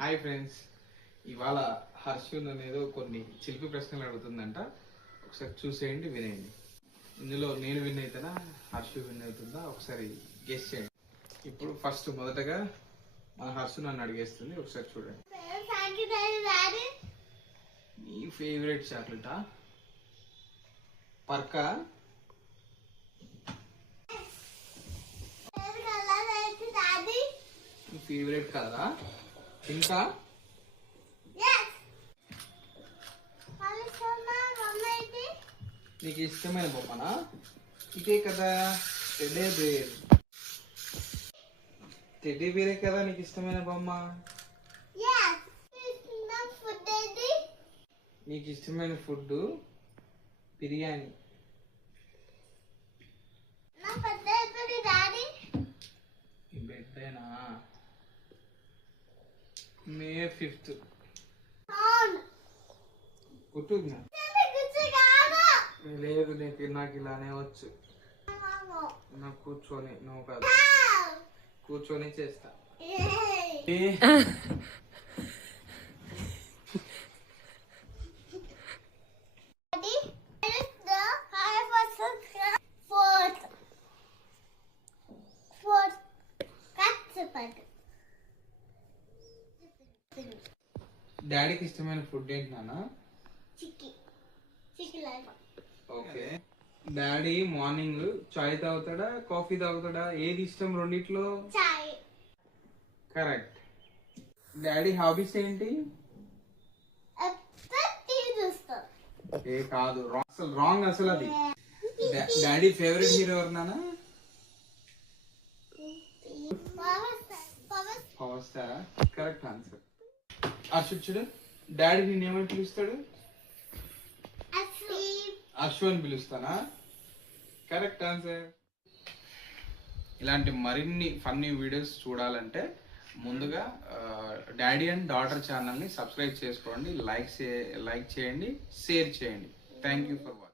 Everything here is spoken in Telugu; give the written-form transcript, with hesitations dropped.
హాయ్ ఫ్రెండ్స్, ఇవాళ హర్షు అనేది కొన్ని చిలిపి ప్రశ్నలు అడుగుతుందంట. ఒకసారి చూసేయండి, వినేయండి. ఇందులో నేను విన్ అవుతానా, హర్షు విన్ అవుతుందా ఒకసారి గెస్ చేయండి. ఇప్పుడు ఫస్ట్ మొదటగా మన హర్షు నన్ను అడిగేస్తుంది, ఒకసారి చూడండి. నీ ఫేవరెట్ చాక్లెటా? పర్కా? నీ ఫేవరెట్ కలరా? ఇంకా నీకు ఇష్టమైన బొమ్మనా? ఇదే కదా టెడ్డీ బేర్. టెడ్డీ బేరే కదా నీకు ఇష్టమైన బొమ్మ. నీకు ఇష్టమైన ఫుడ్ బిర్యానీ. బెడ్డేనా? మే 5th గుర్తున్నా? లేదు, నాకు ఇలానే వచ్చు. నాకు కూర్చొని, నువ్వు కాదు, కూర్చొని చేస్తా. డాడీకి ఇష్టమైన ఫుడ్ ఏంటి నాన్న? ఓకే. డాడీ మార్నింగ్ చాయ్ తాగుతాడా, కాఫీ తాగుతాడా? ఏది ఇష్టం రెండిట్లో? కరెక్ట్. డాడీ హాబీస్ ఏంటి? ఏ కాదు, రాంగ్ అసలు అది. డాడీ ఫేవరెట్ హీరో ఎవరు నాన్న? Power star. Correct answer. చూడు, డాడీ నేను ఏమని పిలుస్తాడు? అశ్వ అని పిలుస్తానా? Correct answer. ఇలాంటి మరిన్ని ఫన్నీ వీడియోస్ చూడాలంటే ముందుగా డాడీ అండ్ డాటర్ ఛానల్ని సబ్స్క్రైబ్ చేసుకోండి, లైక్ చేయండి, షేర్ చేయండి. Thank you for watching.